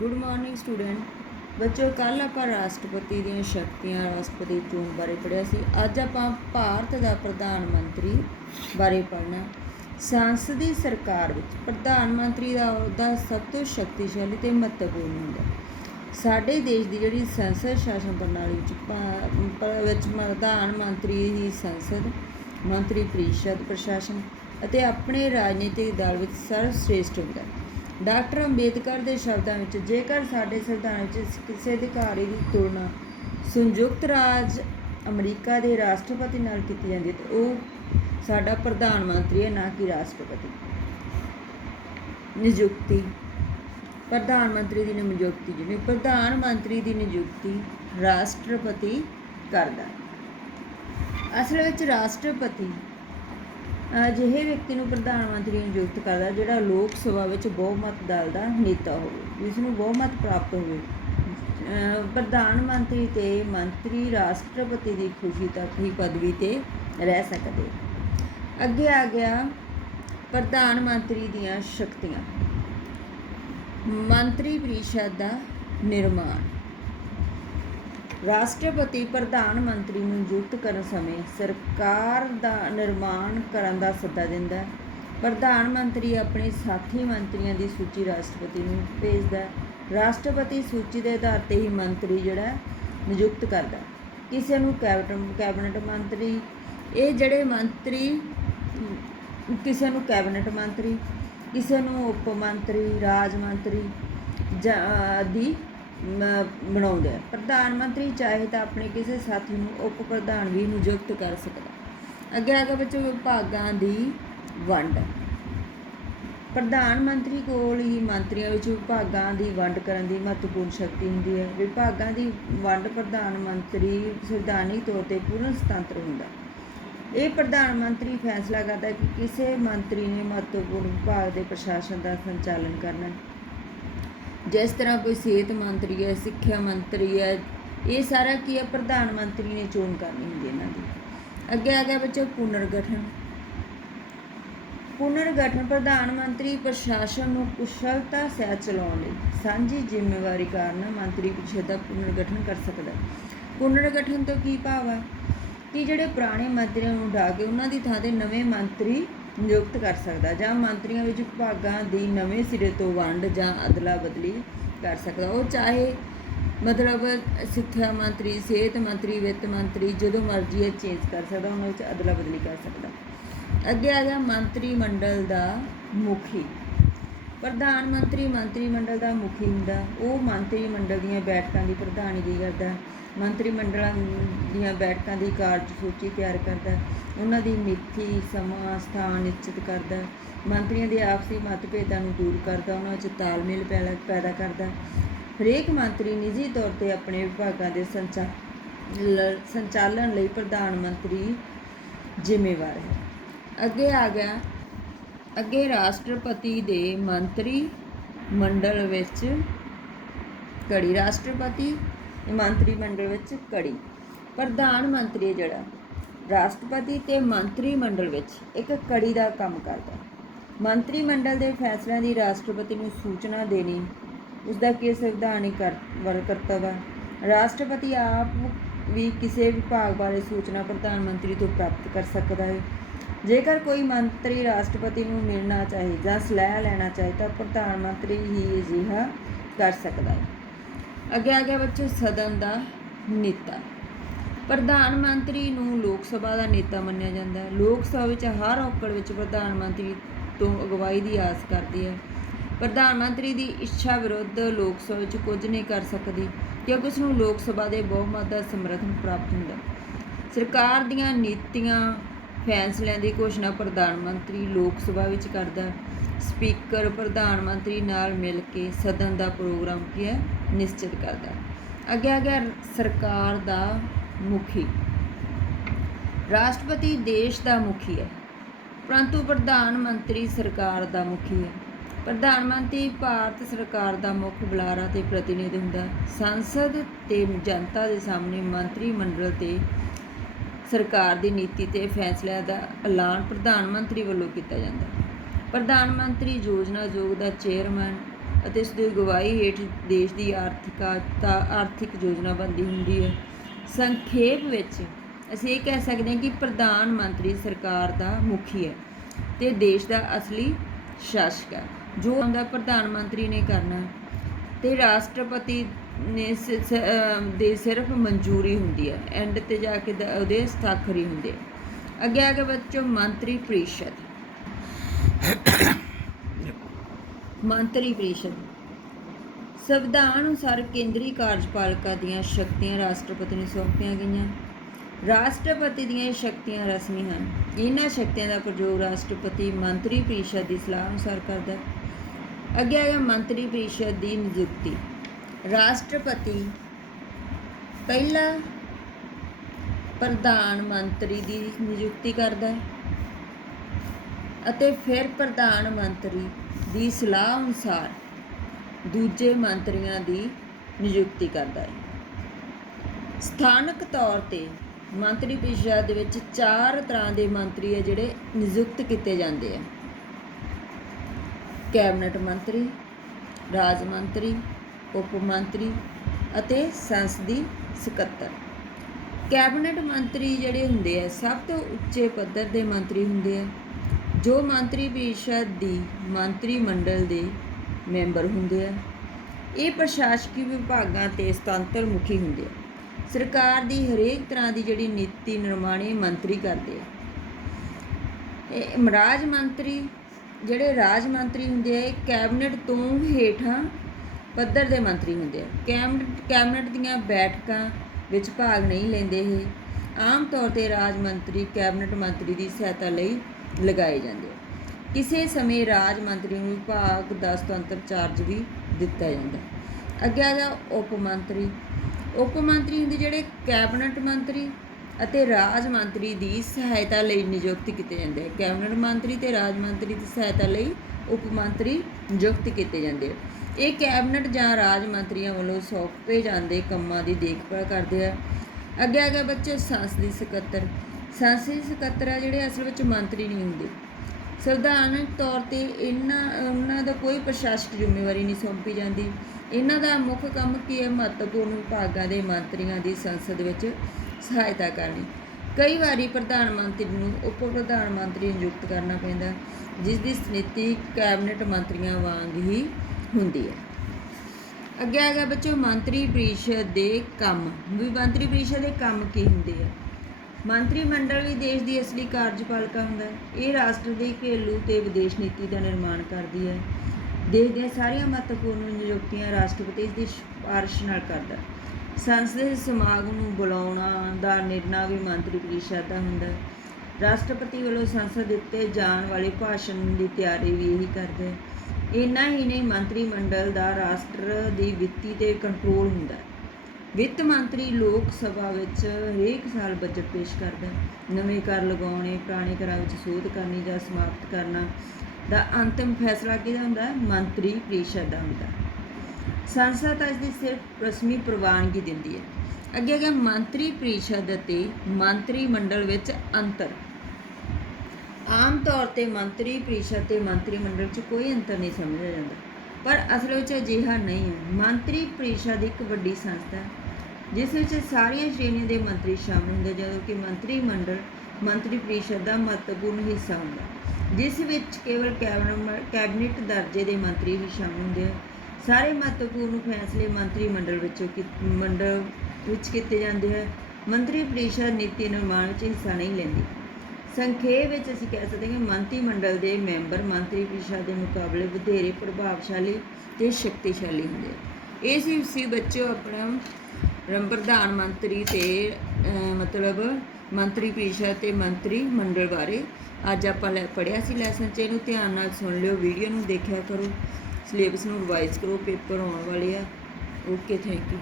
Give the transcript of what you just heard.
Good morning student. बच्चों कल आप राष्ट्रपति ਦੀਆਂ ਸ਼ਕਤੀਆਂ ਰਾਸ਼ਟਰਪਤੀ ਚੋਣ ਬਾਰੇ ਪੜ੍ਹਿਆ ਸੀ। ਅੱਜ ਆਪਾਂ ਭਾਰਤ ਦਾ ਪ੍ਰਧਾਨ ਮੰਤਰੀ ਬਾਰੇ ਪੜ੍ਹਨਾ। ਸੰਸਦੀ ਸਰਕਾਰ ਵਿੱਚ ਪ੍ਰਧਾਨ ਮੰਤਰੀ ਦਾ ਅਹੁਦਾ ਸਭ ਤੋਂ ਸ਼ਕਤੀਸ਼ਾਲੀ ਤੇ ਮਹੱਤਵਪੂਰਨ ਹੁੰਦਾ। ਸਾਡੇ ਦੇਸ਼ ਦੀ ਜਿਹੜੀ ਸੰਸਦ ਸ਼ਾਸਨ ਪ੍ਰਣਾਲੀ ਵਿੱਚ ਪ੍ਰਧਾਨ ਮੰਤਰੀ ਹੀ ਸੰਸਦ, ਮੰਤਰੀ ਪ੍ਰੀਸ਼ਦ, ਪ੍ਰਸ਼ਾਸਨ ਅਤੇ ਆਪਣੇ ਰਾਜਨੀਤਿਕ ਦਲ ਵਿੱਚ ਸਰਵਸ਼੍ਰੇਸ਼ਠ ਹੁੰਦਾ। ਡਾਕਟਰ ਅੰਬੇਦਕਰ ਦੇ ਸ਼ਬਦਾਂ ਵਿੱਚ, ਜੇਕਰ ਸਾਡੇ ਸੰਵਿਧਾਨ ਵਿੱਚ ਕਿਸੇ ਅਧਿਕਾਰੀ ਦੀ ਤੁਲਨਾ ਸੰਯੁਕਤ ਰਾਜ ਅਮਰੀਕਾ ਦੇ ਰਾਸ਼ਟਰਪਤੀ ਨਾਲ ਕੀਤੀ ਜਾਂਦੀ ਹੈ ਤਾਂ ਉਹ ਸਾਡਾ ਪ੍ਰਧਾਨ ਮੰਤਰੀ ਹੈ, ਨਾ ਕਿ ਰਾਸ਼ਟਰਪਤੀ। ਨਿਯੁਕਤੀ ਪ੍ਰਧਾਨ ਮੰਤਰੀ ਦੀ ਨਿਯੁਕਤੀ, ਜਿਵੇਂ ਪ੍ਰਧਾਨ ਮੰਤਰੀ ਦੀ ਨਿਯੁਕਤੀ ਰਾਸ਼ਟਰਪਤੀ ਕਰਦਾ। ਅਸਲ ਵਿੱਚ ਰਾਸ਼ਟਰਪਤੀ ਅਜਿਹੇ ਵਿਅਕਤੀ ਨੂੰ ਪ੍ਰਧਾਨ ਮੰਤਰੀ ਨਿਯੁਕਤ ਕਰਦਾ ਜਿਹੜਾ ਲੋਕ ਸਭਾ ਵਿੱਚ ਬਹੁਮਤ ਦਲ ਦਾ ਨੇਤਾ ਹੋਵੇ, ਜਿਸ ਨੂੰ ਬਹੁਮਤ ਪ੍ਰਾਪਤ ਹੋਵੇ। ਪ੍ਰਧਾਨ ਮੰਤਰੀ ਤੇ ਮੰਤਰੀ ਰਾਸ਼ਟਰਪਤੀ ਦੀ ਖੁਸ਼ੀ ਤੱਕ ਹੀ ਪਦਵੀ ਤੇ ਰਹਿ ਸਕਦੇ। ਅੱਗੇ ਆ ਗਿਆ ਪ੍ਰਧਾਨ ਮੰਤਰੀ ਦੀਆਂ ਸ਼ਕਤੀਆਂ। ਮੰਤਰੀ ਪ੍ਰੀਸ਼ਦ ਦਾ ਨਿਰਮਾਣ। ਰਾਸ਼ਟਰਪਤੀ ਪ੍ਰਧਾਨ ਮੰਤਰੀ ਨੂੰ ਨਿਯੁਕਤ ਕਰਨ ਸਮੇਂ ਸਰਕਾਰ ਦਾ ਨਿਰਮਾਣ ਕਰਨ ਦਾ ਸੱਦਾ ਦਿੰਦਾ। ਪ੍ਰਧਾਨ ਮੰਤਰੀ ਆਪਣੇ ਸਾਥੀ ਮੰਤਰੀਆਂ ਦੀ ਸੂਚੀ ਰਾਸ਼ਟਰਪਤੀ ਨੂੰ ਭੇਜਦਾ। ਰਾਸ਼ਟਰਪਤੀ ਸੂਚੀ ਦੇ ਆਧਾਰ 'ਤੇ ਹੀ ਮੰਤਰੀ ਜਿਹੜਾ ਨਿਯੁਕਤ ਕਰਦਾ। ਕਿਸੇ ਨੂੰ ਕੈਬਨਿਟ ਮੰਤਰੀ, ਇਹ ਜਿਹੜੇ ਮੰਤਰੀ, ਕਿਸੇ ਨੂੰ ਕੈਬਨਿਟ ਮੰਤਰੀ, ਕਿਸੇ ਨੂੰ ਉਪ ਮੰਤਰੀ, ਰਾਜ ਮੰਤਰੀ ਜਾਂ ਆਦਿ ਬਣਾਉਂਦੇ ਆ। ਪ੍ਰਧਾਨ ਮੰਤਰੀ ਚਾਹੇ ਤਾਂ ਆਪਣੇ ਕਿਸੇ ਸਾਥੀ ਨੂੰ ਉਪ ਪ੍ਰਧਾਨ ਵੀ ਨਿਯੁਕਤ ਕਰ ਸਕਦਾ। ਅੱਗੇ ਆ ਗਿਆ ਬੱਚੋ ਵਿਭਾਗਾਂ ਦੀ ਵੰਡ। ਪ੍ਰਧਾਨ ਮੰਤਰੀ ਕੋਲ ਹੀ ਮੰਤਰੀਆਂ ਵਿੱਚ ਵਿਭਾਗਾਂ ਦੀ ਵੰਡ ਕਰਨ ਦੀ ਮਹੱਤਵਪੂਰਨ ਸ਼ਕਤੀ ਹੁੰਦੀ ਹੈ। ਵਿਭਾਗਾਂ ਦੀ ਵੰਡ ਪ੍ਰਧਾਨ ਮੰਤਰੀ ਸੰਵਿਧਾਨਿਕ ਤੌਰ 'ਤੇ ਪੂਰਨ ਸੁਤੰਤਰ ਹੁੰਦਾ। ਇਹ ਪ੍ਰਧਾਨ ਮੰਤਰੀ ਫੈਸਲਾ ਕਰਦਾ ਕਿ ਕਿਸੇ ਮੰਤਰੀ ਨੇ ਮਹੱਤਵਪੂਰਨ ਵਿਭਾਗ ਦੇ ਪ੍ਰਸ਼ਾਸਨ ਦਾ ਸੰਚਾਲਨ ਕਰਨਾ। ਜਿਸ ਤਰ੍ਹਾਂ ਕੋਈ ਸਿਹਤ ਮੰਤਰੀ ਹੈ, ਸਿੱਖਿਆ ਮੰਤਰੀ ਹੈ, ਇਹ ਸਾਰਾ ਕੀ ਹੈ, ਪ੍ਰਧਾਨ ਮੰਤਰੀ ਨੇ ਚੋਣ ਕਰਨੀ ਹੁੰਦੀ ਇਹਨਾਂ ਦੀ। ਅੱਗੇ ਆ ਗਿਆ ਬੱਚੋ ਪੁਨਰਗਠਨ। ਪੁਨਰਗਠਨ ਪ੍ਰਧਾਨ ਮੰਤਰੀ ਪ੍ਰਸ਼ਾਸਨ ਨੂੰ ਕੁਸ਼ਲਤਾ ਸਹਿਤ ਚਲਾਉਣ ਲਈ ਸਾਂਝੀ ਜ਼ਿੰਮੇਵਾਰੀ ਕਾਰਨ ਮੰਤਰੀ ਪ੍ਰੀਸ਼ਦ ਦਾ ਪੁਨਰਗਠਨ ਕਰ ਸਕਦਾ। ਪੁਨਰਗਠਨ ਤੋਂ ਕੀ ਭਾਵ ਹੈ ਕਿ ਜਿਹੜੇ ਪੁਰਾਣੇ ਮੰਤਰੀਆਂ ਨੂੰ ਹਟਾ ਕੇ ਉਹਨਾਂ ਦੀ ਥਾਂ 'ਤੇ ਨਵੇਂ ਮੰਤਰੀ ਨਿਯੁਕਤ ਕਰ ਸਕਦਾ, ਜਾਂ ਮੰਤਰੀਆਂ ਵਿੱਚ ਵਿਭਾਗਾਂ ਦੀ ਨਵੇਂ ਸਿਰੇ ਤੋਂ ਵੰਡ ਜਾਂ ਅਦਲਾ ਬਦਲੀ ਕਰ ਸਕਦਾ। ਉਹ ਚਾਹੇ ਮਤਲਬ ਸਿੱਖਿਆ ਮੰਤਰੀ, ਸਿਹਤ ਮੰਤਰੀ, ਵਿੱਤ ਮੰਤਰੀ, ਜਦੋਂ ਮਰਜ਼ੀ ਇਹ ਚੇਂਜ ਕਰ ਸਕਦਾ, ਉਹਨਾਂ ਵਿੱਚ ਅਦਲਾ ਬਦਲੀ ਕਰ ਸਕਦਾ। ਅੱਗੇ ਆ ਗਿਆ ਮੰਤਰੀ ਮੰਡਲ ਦਾ ਮੁਖੀ। ਪ੍ਰਧਾਨ ਮੰਤਰੀ ਮੰਤਰੀ ਮੰਡਲ ਦਾ ਮੁਖੀ ਹੁੰਦਾ। ਉਹ ਮੰਤਰੀ ਮੰਡਲ ਦੀਆਂ ਬੈਠਕਾਂ ਦੀ ਪ੍ਰਧਾਨਗੀ ਕਰਦਾ। ਮੰਤਰੀ ਮੰਡਲਾਂ ਦੀਆਂ ਬੈਠਕਾਂ ਦੀ ਕਾਰਜ ਸੂਚੀ ਤਿਆਰ ਕਰਦਾ, ਉਹਨਾਂ ਦੀ ਮਿਤੀ, ਸਮਾਂ, ਸਥਾਨ ਨਿਸ਼ਚਿਤ ਕਰਦਾ, ਮੰਤਰੀਆਂ ਦੇ ਆਪਸੀ ਮਤਭੇਦਾਂ ਨੂੰ ਦੂਰ ਕਰਦਾ, ਉਹਨਾਂ ਵਿੱਚ ਤਾਲਮੇਲ ਪੈਦਾ ਕਰਦਾ। ਹਰੇਕ ਮੰਤਰੀ ਨਿੱਜੀ ਤੌਰ 'ਤੇ ਆਪਣੇ ਵਿਭਾਗਾਂ ਦੇ ਸੰਚਾਲਨ ਲਈ ਪ੍ਰਧਾਨ ਮੰਤਰੀ ਜ਼ਿੰਮੇਵਾਰ ਹੈ। ਅੱਗੇ ਰਾਸ਼ਟਰਪਤੀ ਦੇ ਮੰਤਰੀ ਮੰਡਲ ਵਿੱਚ ਕੜੀ। ਰਾਸ਼ਟਰਪਤੀ ਮੰਤਰੀ ਮੰਡਲ ਵਿੱਚ ਕੜੀ। ਪ੍ਰਧਾਨ ਮੰਤਰੀ ਜਿਹੜਾ ਰਾਸ਼ਟਰਪਤੀ ਤੇ ਮੰਤਰੀ ਮੰਡਲ ਵਿੱਚ ਇੱਕ ਕੜੀ ਦਾ ਕੰਮ ਕਰਦਾ। ਮੰਤਰੀ ਮੰਡਲ ਦੇ ਫੈਸਲਿਆਂ ਦੀ ਰਾਸ਼ਟਰਪਤੀ ਨੂੰ ਸੂਚਨਾ ਦੇਣੀ ਉਸਦਾ ਕੀ ਸੰਵਿਧਾਨਿਕ ਕਰਤੱਵ ਹੈ। ਰਾਸ਼ਟਰਪਤੀ ਆਪ ਵੀ ਕਿਸੇ ਵਿਭਾਗ ਬਾਰੇ ਸੂਚਨਾ ਪ੍ਰਧਾਨ ਮੰਤਰੀ ਤੋਂ ਪ੍ਰਾਪਤ ਕਰ ਸਕਦਾ ਹੈ। ਜੇਕਰ ਕੋਈ ਮੰਤਰੀ ਰਾਸ਼ਟਰਪਤੀ ਨੂੰ ਮਿਲਣਾ ਚਾਹੇ ਜਾਂ ਸਲਾਹ ਲੈਣਾ ਚਾਹੇ ਤਾਂ ਪ੍ਰਧਾਨ ਮੰਤਰੀ ਹੀ ਅਜਿਹਾ ਕਰ ਸਕਦਾ ਹੈ। ਅੱਗੇ ਆ ਗਿਆ ਬੱਚੋ ਸਦਨ ਦਾ ਨੇਤਾ। ਪ੍ਰਧਾਨ ਮੰਤਰੀ ਨੂੰ ਲੋਕ ਸਭਾ ਦਾ ਨੇਤਾ ਮੰਨਿਆ ਜਾਂਦਾ ਹੈ। ਲੋਕ ਸਭਾ ਵਿੱਚ ਹਰ ਔਕੜ ਵਿੱਚ ਪ੍ਰਧਾਨ ਮੰਤਰੀ ਤੋਂ ਅਗਵਾਈ ਦੀ ਆਸ ਕਰਦੀ ਹੈ। ਪ੍ਰਧਾਨ ਮੰਤਰੀ ਦੀ ਇੱਛਾ ਵਿਰੁੱਧ ਲੋਕ ਸਭਾ ਵਿੱਚ ਕੁਝ ਨਹੀਂ ਕਰ ਸਕਦੀ, ਕਿਉਂਕਿ ਉਸ ਨੂੰ ਲੋਕ ਸਭਾ ਦੇ ਬਹੁਮਤ ਦਾ ਸਮਰਥਨ ਪ੍ਰਾਪਤ ਹੁੰਦਾ। ਸਰਕਾਰ ਦੀਆਂ ਨੀਤੀਆਂ, ਫੈਸਲਿਆਂ ਦੀ ਘੋਸ਼ਣਾ ਪ੍ਰਧਾਨ ਮੰਤਰੀ ਲੋਕ ਸਭਾ ਵਿੱਚ ਕਰਦਾ। ਸਪੀਕਰ ਪ੍ਰਧਾਨ ਮੰਤਰੀ ਨਾਲ ਮਿਲ ਕੇ ਸਦਨ ਦਾ ਪ੍ਰੋਗਰਾਮ ਕੀ ਹੈ, ਨਿਸ਼ਚਿਤ ਕਰਦਾ। ਅੱਗੇ ਆ ਗਿਆ ਸਰਕਾਰ ਦਾ ਮੁਖੀ। ਰਾਸ਼ਟਰਪਤੀ ਦੇਸ਼ ਦਾ ਮੁਖੀ ਹੈ, ਪਰੰਤੂ ਪ੍ਰਧਾਨ ਮੰਤਰੀ ਸਰਕਾਰ ਦਾ ਮੁਖੀ ਹੈ। ਪ੍ਰਧਾਨ ਮੰਤਰੀ ਭਾਰਤ ਸਰਕਾਰ ਦਾ ਮੁੱਖ ਬੁਲਾਰਾ ਤੇ ਪ੍ਰਤੀਨਿਧ ਹੁੰਦਾ। ਸੰਸਦ ਤੇ ਜਨਤਾ ਦੇ ਸਾਹਮਣੇ ਮੰਤਰੀ ਮੰਡਲ ਤੇ ਸਰਕਾਰ ਦੀ ਨੀਤੀ ਤੇ ਫੈਸਲਿਆਂ ਦਾ ਐਲਾਨ ਪ੍ਰਧਾਨ ਮੰਤਰੀ ਵੱਲੋਂ ਕੀਤਾ ਜਾਂਦਾ। ਪ੍ਰਧਾਨ ਮੰਤਰੀ ਯੋਜਨਾ ਆਯੋਗ ਦਾ ਚੇਅਰਮੈਨ ਅਤੇ ਉਸ ਦੀ ਅਗਵਾਈ ਹੇਠ ਦੇਸ਼ ਦੀ ਆਰਥਿਕ ਯੋਜਨਾਬੰਦੀ ਹੁੰਦੀ ਹੈ। ਸੰਖੇਪ ਵਿੱਚ ਅਸੀਂ ਇਹ ਕਹਿ ਸਕਦੇ ਹਾਂ ਕਿ ਪ੍ਰਧਾਨ ਮੰਤਰੀ ਸਰਕਾਰ ਦਾ ਮੁਖੀ ਹੈ ਅਤੇ ਦੇਸ਼ ਦਾ ਅਸਲੀ ਸ਼ਾਸਕ ਹੈ। ਜੋ ਉਹਦਾ ਪ੍ਰਧਾਨ ਮੰਤਰੀ ਨੇ ਕਰਨਾ ਅਤੇ ਰਾਸ਼ਟਰਪਤੀ ਨੇ ਦੇ ਸਿਰਫ ਮਨਜ਼ੂਰੀ ਹੁੰਦੀ ਹੈ, ਐਂਡ 'ਤੇ ਜਾ ਕੇ ਉਹਦੇ ਹਸਤਾਖਰ ਹੀ ਹੁੰਦੇ ਆ। ਅੱਗੇ ਆ ਕੇ ਬੱਚੋ ਮੰਤਰੀ ਪ੍ਰੀਸ਼ਦ। ਮੰਤਰੀ ਪ੍ਰੀਸ਼ਦ ਸੰਵਿਧਾਨ ਅਨੁਸਾਰ ਕੇਂਦਰੀ ਕਾਰਜਪਾਲਿਕਾ ਦੀਆਂ ਸ਼ਕਤੀਆਂ ਰਾਸ਼ਟਰਪਤੀ ਨੂੰ ਸੌਂਪੀਆਂ ਗਈਆਂ। ਰਾਸ਼ਟਰਪਤੀ ਦੀਆਂ ਇਹ ਸ਼ਕਤੀਆਂ ਰਸਮੀ ਹਨ। ਇਹਨਾਂ ਸ਼ਕਤੀਆਂ ਦਾ ਪ੍ਰਯੋਗ ਰਾਸ਼ਟਰਪਤੀ ਮੰਤਰੀ ਪ੍ਰੀਸ਼ਦ ਦੀ ਸਲਾਹ ਅਨੁਸਾਰ ਕਰਦਾ ਹੈ। ਅੱਗੇ ਆ ਗਿਆ ਮੰਤਰੀ ਪ੍ਰੀਸ਼ਦ ਦੀ ਨਿਯੁਕਤੀ। ਰਾਸ਼ਟਰਪਤੀ ਪਹਿਲਾਂ ਪ੍ਰਧਾਨ ਮੰਤਰੀ ਦੀ ਨਿਯੁਕਤੀ ਕਰਦਾ ਹੈ ਅਤੇ ਫਿਰ ਪ੍ਰਧਾਨ ਮੰਤਰੀ ਦੀ ਸਲਾਹ ਅਨੁਸਾਰ ਦੂਜੇ ਮੰਤਰੀਆਂ ਦੀ ਨਿਯੁਕਤੀ ਕਰਦਾ ਹੈ। ਸਥਾਨਕ ਤੌਰ 'ਤੇ ਮੰਤਰੀ ਪ੍ਰੀਸ਼ਦ ਦੇ ਵਿੱਚ 4 ਤਰ੍ਹਾਂ ਦੇ ਮੰਤਰੀ ਹੈ ਜਿਹੜੇ ਨਿਯੁਕਤ ਕੀਤੇ ਜਾਂਦੇ ਆ। ਕੈਬਨਿਟ ਮੰਤਰੀ, ਰਾਜ ਮੰਤਰੀ, ਉਪ ਮੰਤਰੀ ਅਤੇ ਸੰਸਦੀ ਸਕੱਤਰ। ਕੈਬਨਿਟ ਮੰਤਰੀ ਜਿਹੜੇ ਹੁੰਦੇ ਆ ਸਭ ਤੋਂ ਉੱਚੇ ਪੱਧਰ ਦੇ ਮੰਤਰੀ ਹੁੰਦੇ ਆ, ਜੋ ਮੰਤਰੀ ਪ੍ਰੀਸ਼ਦ ਦੀ ਮੰਤਰੀ ਮੰਡਲ ਦੇ ਮੈਂਬਰ ਹੁੰਦੇ ਆ। ਇਹ ਪ੍ਰਸ਼ਾਸਕੀ ਵਿਭਾਗਾਂ 'ਤੇ ਸੁਤੰਤਰ ਮੁਖੀ ਹੁੰਦੇ ਆ। ਸਰਕਾਰ ਦੀ ਹਰੇਕ ਤਰ੍ਹਾਂ ਦੀ ਜਿਹੜੀ ਨੀਤੀ ਨਿਰਮਾਣ ਇਹ ਮੰਤਰੀ ਕਰਦੇ ਆ। ਇਹ ਰਾਜ ਮੰਤਰੀ ਜਿਹੜੇ ਰਾਜ ਮੰਤਰੀ ਹੁੰਦੇ ਆ ਇਹ ਕੈਬਨਿਟ ਤੋਂ ਹੇਠਾਂ ਪੱਧਰ ਦੇ ਮੰਤਰੀ ਹੁੰਦੇ ਆ। ਕੈਬਨਿਟ ਦੀਆਂ ਬੈਠਕਾਂ ਵਿੱਚ ਭਾਗ ਨਹੀਂ ਲੈਂਦੇ। ਇਹ ਆਮ ਤੌਰ 'ਤੇ ਰਾਜ ਮੰਤਰੀ ਕੈਬਨਿਟ ਮੰਤਰੀ ਦੀ ਸਹਾਇਤਾ ਲਈ ਲਗਾਏ ਜਾਂਦੇ ਆ। ਕਿਸੇ ਸਮੇਂ ਰਾਜ ਮੰਤਰੀ ਨੂੰ ਵਿਭਾਗ ਦਾ ਸੁਤੰਤਰ ਚਾਰਜ ਵੀ ਦਿੱਤਾ ਜਾਂਦਾ। ਅੱਗੇ ਆ ਗਿਆ ਉਪ ਮੰਤਰੀ। ਉਪ ਮੰਤਰੀ ਹੁੰਦੇ ਜਿਹੜੇ ਕੈਬਨਿਟ ਮੰਤਰੀ ਅਤੇ ਰਾਜ ਮੰਤਰੀ ਦੀ ਸਹਾਇਤਾ ਲਈ ਨਿਯੁਕਤ ਕੀਤੇ ਜਾਂਦੇ ਆ। ਕੈਬਨਿਟ ਮੰਤਰੀ ਅਤੇ ਰਾਜ ਮੰਤਰੀ ਦੀ ਸਹਾਇਤਾ ਲਈ ਉਪ ਮੰਤਰੀ ਨਿਯੁਕਤ ਕੀਤੇ ਜਾਂਦੇ ਆ। ਇਹ ਕੈਬਨਿਟ ਜਾਂ ਰਾਜ ਮੰਤਰੀਆਂ ਵੱਲੋਂ ਸੌਂਪੇ ਜਾਂਦੇ ਕੰਮਾਂ ਦੀ ਦੇਖਭਾਲ ਕਰਦੇ ਆ। ਅੱਗੇ ਆ ਗਿਆ ਬੱਚੇ ਸੰਸਦੀ ਸਕੱਤਰ। ਸੰਸਦੀ ਸਕੱਤਰ ਆ ਜਿਹੜੇ ਅਸਲ ਵਿੱਚ ਮੰਤਰੀ ਨਹੀਂ ਹੁੰਦੇ। ਸੰਵਿਧਾਨਕ ਤੌਰ 'ਤੇ ਉਹਨਾਂ ਦਾ ਕੋਈ ਪ੍ਰਸ਼ਾਸਕ ਜ਼ਿੰਮੇਵਾਰੀ ਨਹੀਂ ਸੌਂਪੀ ਜਾਂਦੀ। ਇਹਨਾਂ ਦਾ ਮੁੱਖ ਕੰਮ ਕੀ ਹੈ? ਮਹੱਤਵਪੂਰਨ ਵਿਭਾਗਾਂ ਦੇ ਮੰਤਰੀਆਂ ਦੀ ਸੰਸਦ ਵਿੱਚ ਸਹਾਇਤਾ ਕਰਨੀ। ਕਈ ਵਾਰੀ ਪ੍ਰਧਾਨ ਮੰਤਰੀ ਨੂੰ ਉਪ ਪ੍ਰਧਾਨ ਮੰਤਰੀ ਨਿਯੁਕਤ ਕਰਨਾ ਪੈਂਦਾ, ਜਿਸ ਦੀ ਸਥਿਤੀ ਕੈਬਨਿਟ ਮੰਤਰੀਆਂ ਵਾਂਗ ਹੀ ਹੁੰਦੀ ਹੈ। ਅੱਗੇ ਆ ਗਿਆ ਬੱਚੋ ਮੰਤਰੀ ਪ੍ਰੀਸ਼ਦ ਦੇ ਕੰਮ। ਵੀ ਮੰਤਰੀ ਪ੍ਰੀਸ਼ਦ ਦੇ ਕੰਮ ਕੀ ਹੁੰਦੇ ਆ? ਮੰਤਰੀ ਮੰਡਲ ਵੀ ਦੇਸ਼ ਦੀ ਅਸਲੀ ਕਾਰਜਪਾਲਿਕਾ ਹੁੰਦਾ ਹੈ। ਇਹ ਰਾਸ਼ਟਰ ਦੀ ਘਰੇਲੂ ਤੇ ਵਿਦੇਸ਼ ਨੀਤੀ ਦਾ ਨਿਰਮਾਣ ਕਰਦੀ ਹੈ। ਦੇਸ਼ ਦੀਆਂ ਸਾਰੀਆਂ ਮਹੱਤਵਪੂਰਨ ਨਿਯੁਕਤੀਆਂ ਰਾਸ਼ਟਰਪਤੀ ਦੀ ਸਿਫਾਰਿਸ਼ ਨਾਲ ਕਰਦਾ। ਸੰਸਦ ਦੇ ਸਮਾਗਮ ਨੂੰ ਬੁਲਾਉਣਾ ਦਾ ਨਿਰਣਾ ਵੀ ਮੰਤਰੀ ਪ੍ਰੀਸ਼ਦ ਦਾ ਹੁੰਦਾ। ਰਾਸ਼ਟਰਪਤੀ ਵੱਲੋਂ ਸੰਸਦ ਦਿੱਤੇ ਜਾਣ ਵਾਲੇ ਭਾਸ਼ਣ ਦੀ ਤਿਆਰੀ ਵੀ ਇਹੀ ਕਰਦਾ। ਇੰਨਾ ਹੀ ਨਹੀਂ, ਮੰਤਰੀ ਮੰਡਲ ਦਾ ਰਾਸ਼ਟਰ ਦੀ ਵਿੱਤੀ 'ਤੇ ਕੰਟਰੋਲ ਹੁੰਦਾ। ਵਿੱਤ ਮੰਤਰੀ ਲੋਕ ਸਭਾ ਵਿੱਚ ਹਰੇਕ ਸਾਲ ਬਜਟ ਪੇਸ਼ ਕਰਦਾ। ਨਵੇਂ ਕਰ ਲਗਾਉਣੇ, ਪੁਰਾਣੇ ਕਰਾਂ ਵਿੱਚ ਸੋਧ ਕਰਨੀ ਜਾਂ ਸਮਾਪਤ ਕਰਨਾ ਦਾ ਅੰਤਿਮ ਫੈਸਲਾ ਕਿਹਦਾ ਹੁੰਦਾ? ਮੰਤਰੀ ਪ੍ਰੀਸ਼ਦ ਦਾ ਹੁੰਦਾ। ਸੰਸਦ ਇਸ ਦੀ ਸਿਰਫ ਰਸਮੀ ਪ੍ਰਵਾਨਗੀ ਦਿੰਦੀ ਹੈ। ਅੱਗੇ ਆ ਗਿਆ ਮੰਤਰੀ ਪ੍ਰੀਸ਼ਦ ਅਤੇ ਮੰਤਰੀ ਮੰਡਲ ਵਿੱਚ ਅੰਤਰ। ਆਮ ਤੌਰ 'ਤੇ ਮੰਤਰੀ ਪ੍ਰੀਸ਼ਦ ਅਤੇ ਮੰਤਰੀ ਮੰਡਲ 'ਚ ਕੋਈ ਅੰਤਰ ਨਹੀਂ ਸਮਝਿਆ ਜਾਂਦਾ, ਪਰ ਅਸਲ ਵਿੱਚ ਅਜਿਹਾ ਨਹੀਂ ਹੈ। ਮੰਤਰੀ ਪ੍ਰੀਸ਼ਦ ਇੱਕ ਵੱਡੀ ਸੰਸਥਾ ਹੈ ਜਿਸ ਵਿੱਚ ਸਾਰੀਆਂ ਸ਼੍ਰੇਣੀਆਂ ਦੇ ਮੰਤਰੀ ਸ਼ਾਮਲ ਹੁੰਦੇ, ਜਦੋਂ ਕਿ ਮੰਤਰੀ ਮੰਡਲ ਮੰਤਰੀ ਪ੍ਰੀਸ਼ਦ ਦਾ ਮਹੱਤਵਪੂਰਨ ਹਿੱਸਾ ਹੁੰਦਾ, ਜਿਸ ਵਿੱਚ ਕੇਵਲ ਕੈਬਨਿਟ ਦਰਜੇ ਦੇ ਮੰਤਰੀ ਹੀ ਸ਼ਾਮਲ ਹੁੰਦੇ ਹਨ। ਸਾਰੇ ਮਹੱਤਵਪੂਰਨ ਫੈਸਲੇ ਮੰਤਰੀ ਮੰਡਲ ਵਿੱਚ ਕੀਤੇ ਜਾਂਦੇ ਹਨ। ਮੰਤਰੀ ਪ੍ਰੀਸ਼ਦ ਨੀਤੀ ਨਿਰਮਾਣ ਵਿੱਚ ਹਿੱਸਾ ਨਹੀਂ ਲੈਂਦੀ। ਸੰਖੇਪ ਵਿੱਚ ਅਸੀਂ ਕਹਿ ਸਕਦੇ ਹਾਂ ਕਿ ਮੰਤਰੀ ਮੰਡਲ ਦੇ ਮੈਂਬਰ ਮੰਤਰੀ ਪ੍ਰੀਸ਼ਦ ਦੇ ਮੁਕਾਬਲੇ ਵਧੇਰੇ ਪ੍ਰਭਾਵਸ਼ਾਲੀ ਅਤੇ ਸ਼ਕਤੀਸ਼ਾਲੀ ਹੁੰਦੇ ਆ। ਇਹ ਸੀ ਬੱਚਿਓ ਆਪਣਾ ਪ੍ਰਧਾਨ ਮੰਤਰੀ ਅਤੇ ਮਤਲਬ ਮੰਤਰੀ ਪ੍ਰੀਸ਼ਦ ਅਤੇ ਮੰਤਰੀ ਮੰਡਲ ਬਾਰੇ ਅੱਜ ਆਪਾਂ ਪੜ੍ਹਿਆ ਸੀ ਲੈਸਨ 'ਚ। ਇਹਨੂੰ ਧਿਆਨ ਨਾਲ ਸੁਣ ਲਿਓ, ਵੀਡੀਓ ਨੂੰ ਦੇਖਿਆ ਕਰੋ, ਸਿਲੇਬਸ ਨੂੰ ਰਿਵਾਈਜ਼ ਕਰੋ, ਪੇਪਰ ਆਉਣ ਵਾਲੇ ਆ। Okay, thank you.